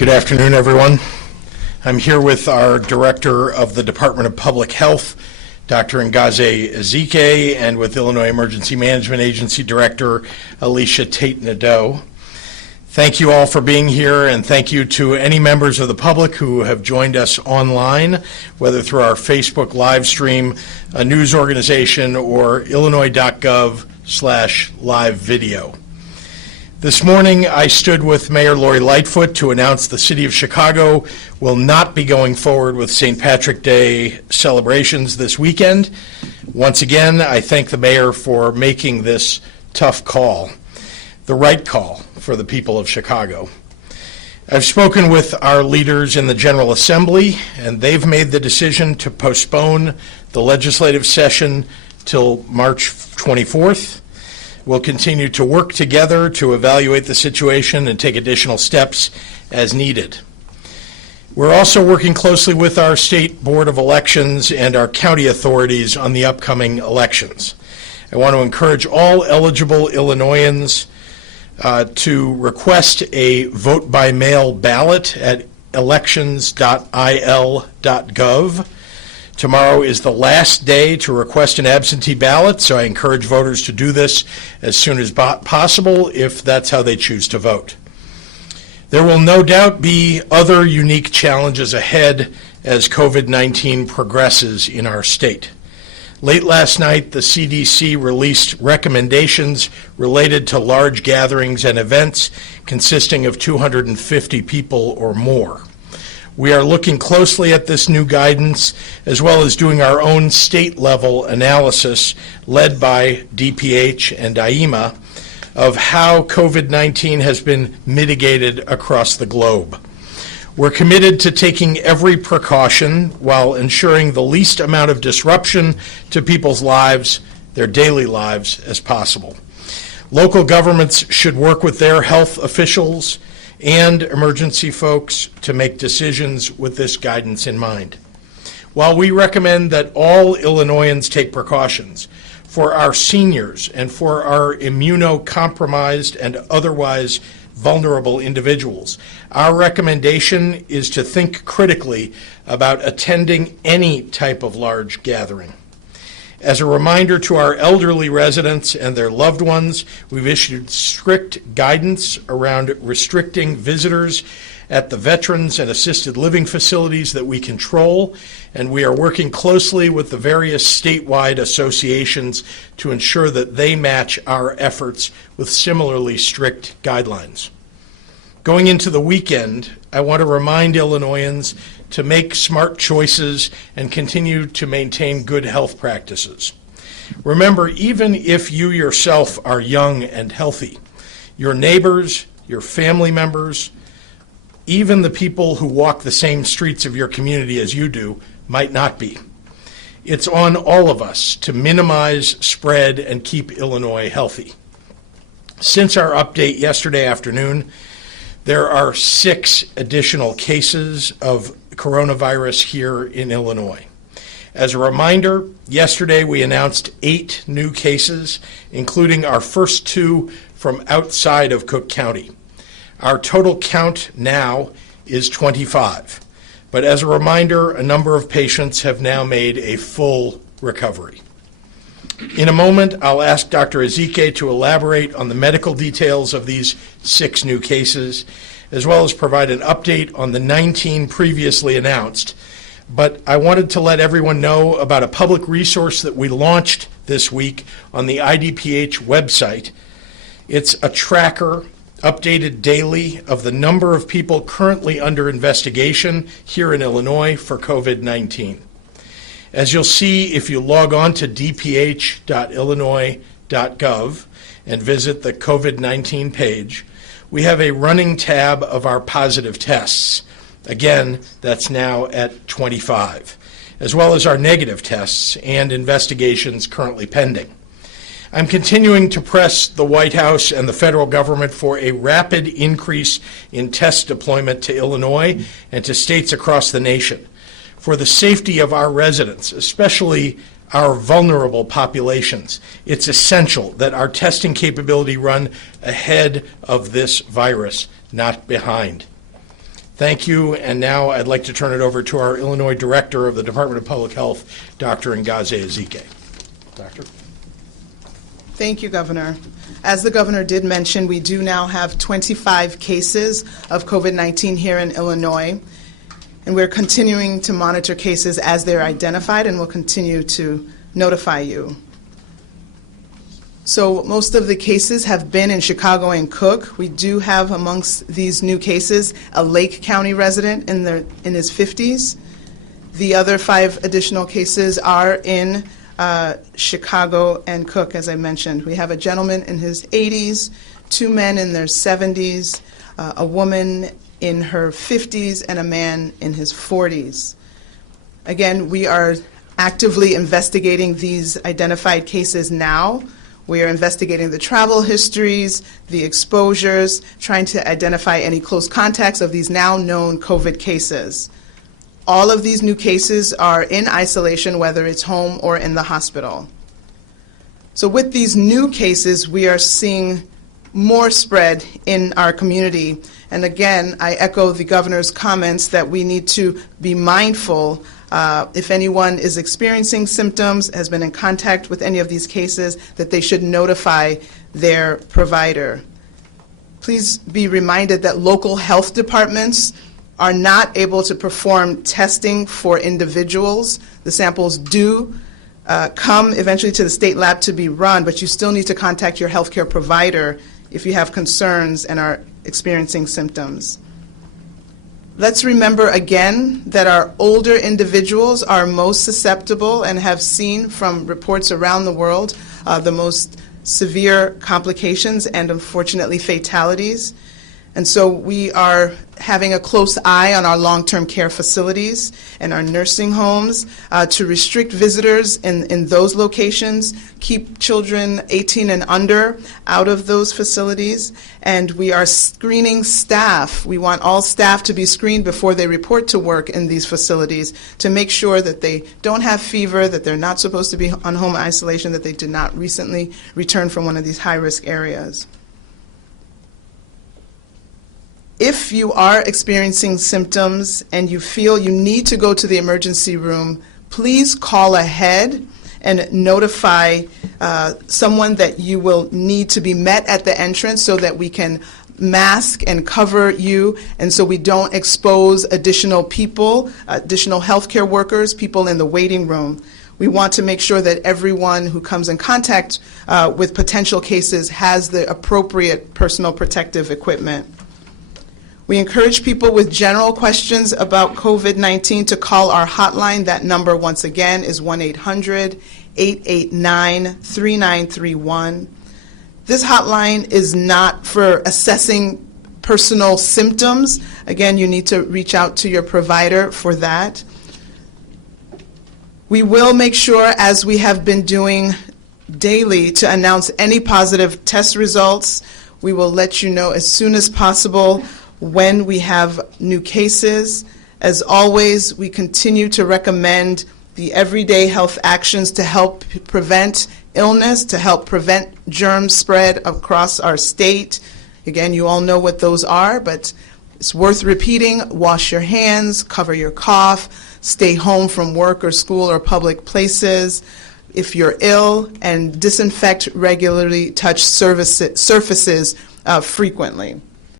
Good afternoon, everyone. I'm here with our Director of the Department of Public Health, Dr. Ngozi Ezike, and with Illinois Emergency Management Agency Director Alicia Tate-Nadeau. Thank you all for being here, and thank you to any members of the public who have joined us online, whether through our Facebook live stream, a news organization, or illinois.gov/live video. This morning, I stood with Mayor Lori Lightfoot to announce the City of Chicago will not be going forward with St. Patrick's Day celebrations this weekend. Once again, I thank the mayor for making this tough call, the right call for the people of Chicago. I've spoken with our leaders in the General Assembly, and they've made the decision to postpone the legislative session till March 24th. We'll continue to work together to evaluate the situation and take additional steps as needed. We're also working closely with our State Board of Elections and our county authorities on the upcoming elections. I want to encourage all eligible Illinoisans to request a vote-by-mail ballot at elections.il.gov. Tomorrow is the last day to request an absentee ballot, so I encourage voters to do this as soon as possible if that's how they choose to vote. There will no doubt be other unique challenges ahead as COVID-19 progresses in our state. Late last night, the CDC released recommendations related to large gatherings and events consisting of 250 people or more. We are looking closely at this new guidance, as well as doing our own state-level analysis led by DPH and IEMA of how COVID-19 has been mitigated across the globe. We're committed to taking every precaution while ensuring the least amount of disruption to people's lives, their daily lives, as possible. Local governments should work with their health officials and emergency folks to make decisions with this guidance in mind. While we recommend that all Illinoisans take precautions, for our seniors and for our immunocompromised and otherwise vulnerable individuals, our recommendation is to think critically about attending any type of large gathering. As a reminder to our elderly residents and their loved ones, we've issued strict guidance around restricting visitors at the veterans and assisted living facilities that we control, and we are working closely with the various statewide associations to ensure that they match our efforts with similarly strict guidelines. Going into the weekend, I want to remind Illinoisans to make smart choices and continue to maintain good health practices. Remember, even if you yourself are young and healthy, your neighbors, your family members, even the people who walk the same streets of your community as you do might not be. It's on all of us to minimize spread and keep Illinois healthy. Since our update yesterday afternoon, there are 6 additional cases of coronavirus here in Illinois. As a reminder, yesterday we announced 8 new cases, including our first 2 from outside of Cook County. Our total count now is 25, but as a reminder, a number of patients have now made a full recovery. In a moment, I'll ask Dr. Ezike to elaborate on the medical details of these 6 new cases, as well as provide an update on the 19 previously announced. But I wanted to let everyone know about a public resource that we launched this week on the IDPH website. It's a tracker updated daily of the number of people currently under investigation here in Illinois for COVID-19. As you'll see if you log on to dph.illinois.gov and visit the COVID-19 page, we have a running tab of our positive tests. Again, that's now at 25, as well as our negative tests and investigations currently pending. I'm continuing to press the White House and the federal government for a rapid increase in test deployment to Illinois and to states across the nation. For the safety of our residents, especially our vulnerable populations, it's essential that our testing capability run ahead of this virus, not behind. Thank you, and now I'd like to turn it over to our Illinois Director of the Department of Public Health, Dr. Ngozi Ezike. Doctor. Thank you, Governor. As the Governor did mention, we do now have 25 cases of COVID-19 here in Illinois, and we're continuing to monitor cases as they're identified, and we'll continue to notify you. So most of the cases have been in Chicago and Cook. We do have amongst these new cases a Lake County resident in his 50s. The other 5 additional cases are in Chicago and Cook, as I mentioned. We have a gentleman in his 80s, 2 men in their 70s, a woman in her 50s, and a man in his 40s. Again, we are actively investigating these identified cases now. We are investigating the travel histories, the exposures, trying to identify any close contacts of these now known COVID cases. All of these new cases are in isolation, whether it's home or in the hospital. So with these new cases, we are seeing more spread in our community. And again, I echo the governor's comments that we need to be mindful if anyone is experiencing symptoms, has been in contact with any of these cases, that they should notify their provider. Please be reminded that local health departments are not able to perform testing for individuals. The samples do come eventually to the state lab to be run, but you still need to contact your healthcare provider if you have concerns and are experiencing symptoms. Let's remember again that our older individuals are most susceptible and have seen from reports around the world the most severe complications and unfortunately fatalities. And so we are having a close eye on our long-term care facilities and our nursing homes to restrict visitors in those locations, keep children 18 and under out of those facilities, and we are screening staff. We want all staff to be screened before they report to work in these facilities to make sure that they don't have fever, that they're not supposed to be on home isolation, that they did not recently return from one of these high-risk areas. If you are experiencing symptoms and you feel you need to go to the emergency room, please call ahead and notify someone that you will need to be met at the entrance so that we can mask and cover you, and so we don't expose additional people, additional healthcare workers, people in the waiting room. We want to make sure that everyone who comes in contact with potential cases has the appropriate personal protective equipment. We encourage people with general questions about COVID-19 to call our hotline. That number, once again, is 1-800-889-3931. This hotline is not for assessing personal symptoms. Again, you need to reach out to your provider for that. We will make sure, as we have been doing daily, to announce any positive test results. We will let you know as soon as possible when we have new cases. As always, we continue to recommend the everyday health actions to help prevent illness, to help prevent germ spread across our state. Again, you all know what those are, but it's worth repeating. Wash your hands, cover your cough, stay home from work or school or public places if you're ill, and disinfect regularly, touch surfaces frequently.